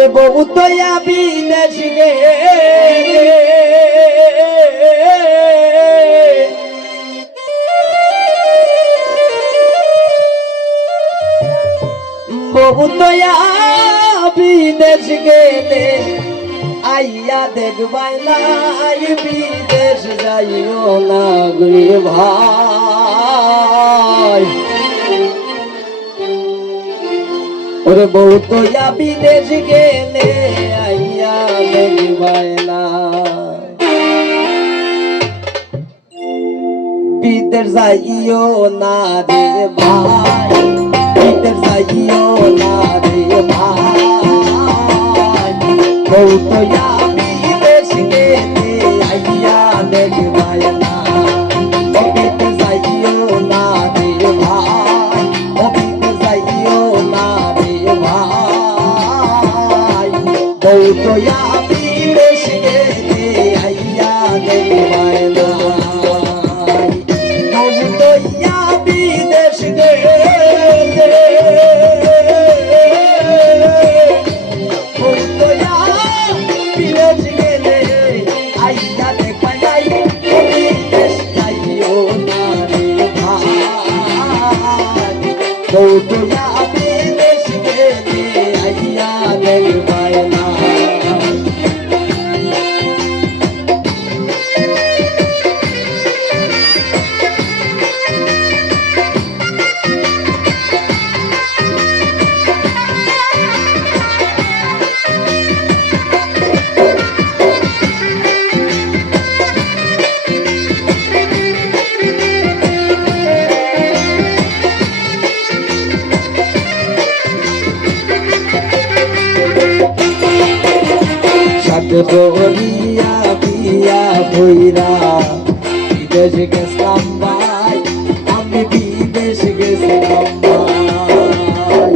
ওরে বহু তো বিদেশ গেলে বহু তো বিদেশ গেলে আইয়া দেখবাই নাই বিদেশ যাইও না রে ভাই ওরে বউ তো বিদেশ গেলে আইয়া দেখবাই না বিদেশ যাইও না রে ভাই বিদেশ যাইও না রে ভাই বউ তো বিদেশ গেলে আইয়া দেখবাই না বিদেশ যাইও না রে ভাই বিদেশ যাইও না রে ভাই বউ তো বিদেশ গেলে আইয়া দেখবাই না বউ তো বিদেশ গেলে বউ তো বিদেশ গেলে আইয়া দেখবাই না বলিয়া বিয়া বইরা বিদেশ গেছিলাম ভাই আমি বিদেশ গেছিলাম ভাই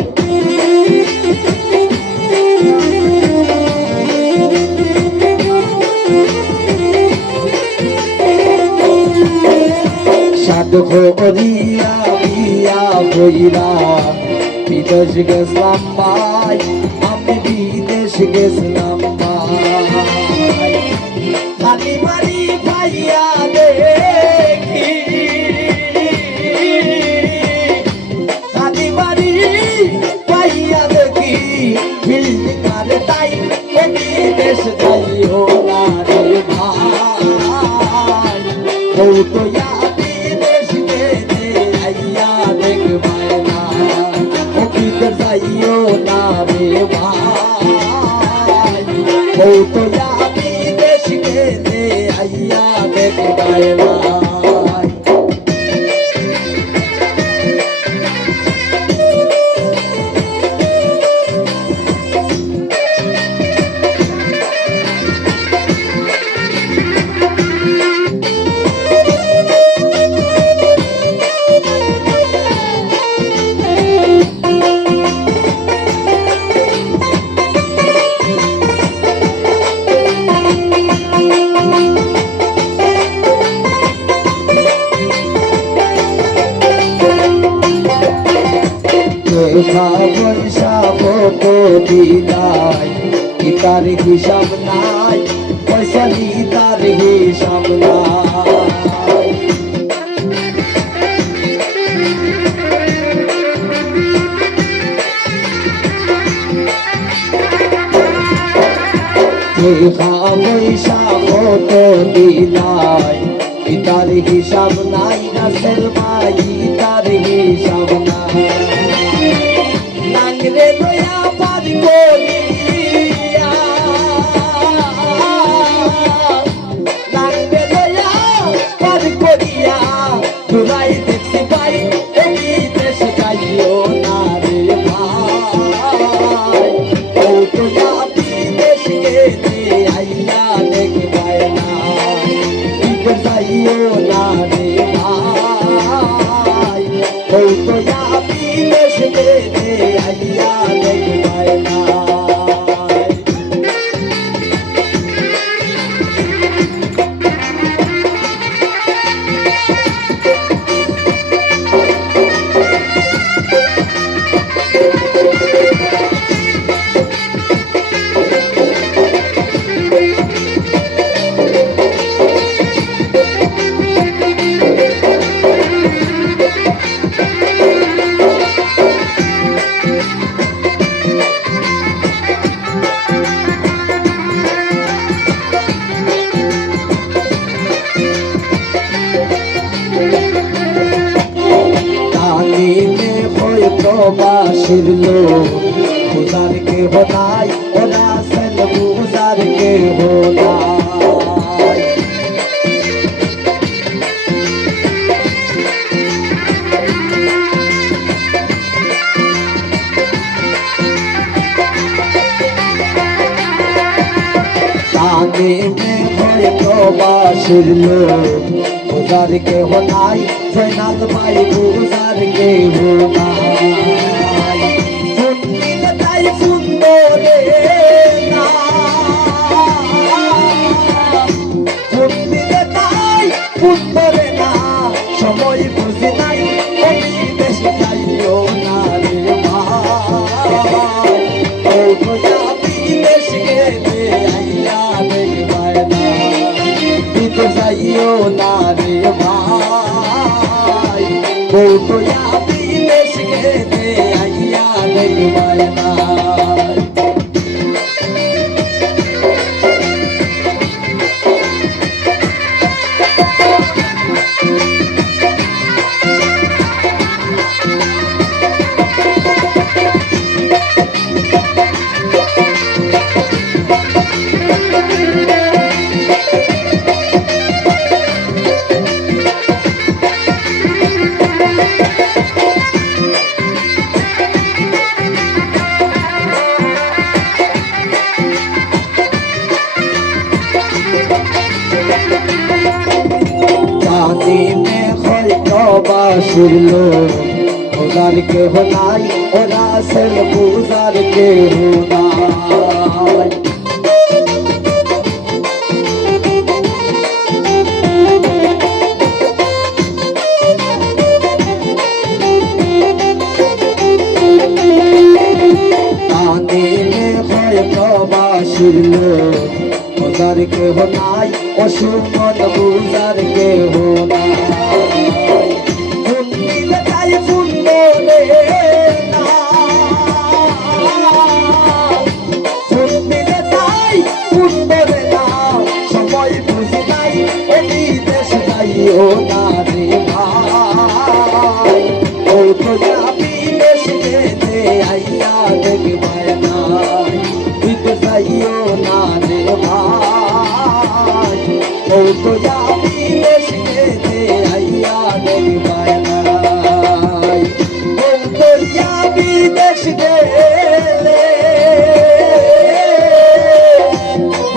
সাত বলিয়া বিয়া বইরা বিদেশ গেছিলাম ভাই আমি বিদেশ গেছিলাম খালি বাড়ি ভাইয়া দেখি খালি বাড়ি ভাইয়া দেখি বিল্ডিং আর তাই বিদেশ যাইও না রে ভাই বউ তো বিদেশ গেলে আইয়া দেখবাই না বিদেশ যাইও না রে ভাই বউ তো বিদেশ গেলে আইয়া দেখবাই না পয়সা কত দিলাই তার হিসাব নাই পয়সা নি তার হিসাব নাই পয়সা কত দিলাই তার হিসাব নাই রাসেল ভাই তার হিসাব নাই নাংরে লয়া পার করিয়া নাংরে লয়া পার করিয়া তোরাই দেখতে পাই বিদেশ যাইও না রে ভাই বউ তো বিদেশ গেলে আইয়া দেখবাই না বিদেশ যাইও না রে ভাই বউ তো বিদেশ গেলে আইয়া দেখবাই না জানি মেঘের প্রবাসীর লোক বুঝার কেহ নাই জয়নাল ভাই বুঝার কেহ নাই ফোন দিলে তাই ফোন ধরে না ফোন দিলে তাই ফোন ধরে না সময় বুঝি নাই আমি বেশি যাইও না রে ভাই ও যাবি দেশ গেলে আইয়া দেখবাই না দিতে যাইও না রে ভাই ও যাবি দেশ গেলে আইয়া দেখবাই না জানি মেঘের প্রবাসীর লোক বুঝার কেহ নাই ওরা সেল বুঝার কেহ নাই জানি মেঘের প্রবাসীর লোক বুঝার কেহ নাই অসুমন বুঝার কেহ নাই ফোন দিলে তাই ফোন ধরে না ফোন দিলে তাই ফোন ধরে না সময় বুঝি নাই এটি দেশ যাইও না রে ভাই ও তো যাবি দেশ গেলে আইয়া দেখবাই না দিতে যাইও না রে ভাই ও তো যাবি দেশ গেলে আইয়া দেখবাই না ও তো যাবি দেশ গেলে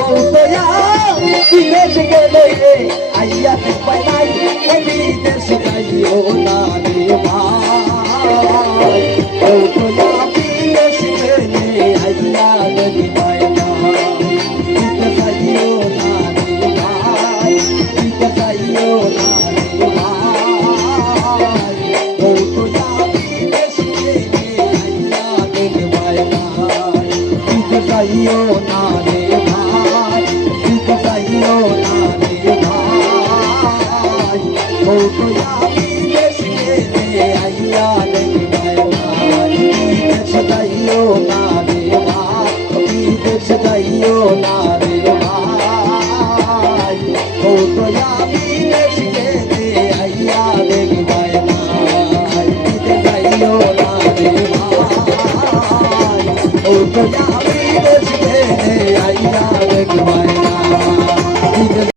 ও তো যাবি দেশ গেলে আইয়া দেখবাই নাই আমি দেশ যাইও না রে ভাই ও তো যাবি দেশ গেলে আইয়া দেখবাই না দিতে যাইও না রে ভাই দিতে যাইও না রে ভাই ও তো যাবি দেশ গেলে আইয়া দেখবাই না দিতে যাইও না রে ভাই দিতে যাইও না রে ভাই ও তো যাবি দেশ গেলে আইয়া দেখবাই না দেশ যাইও না রে ভাই দেশ যাইও না রে ভাই ও তো যাবি দেশ গেলে আইয়া দেখবাই না দিতে যাইও না রে ভাই ও তো যাবি দেশ গেলে আইয়া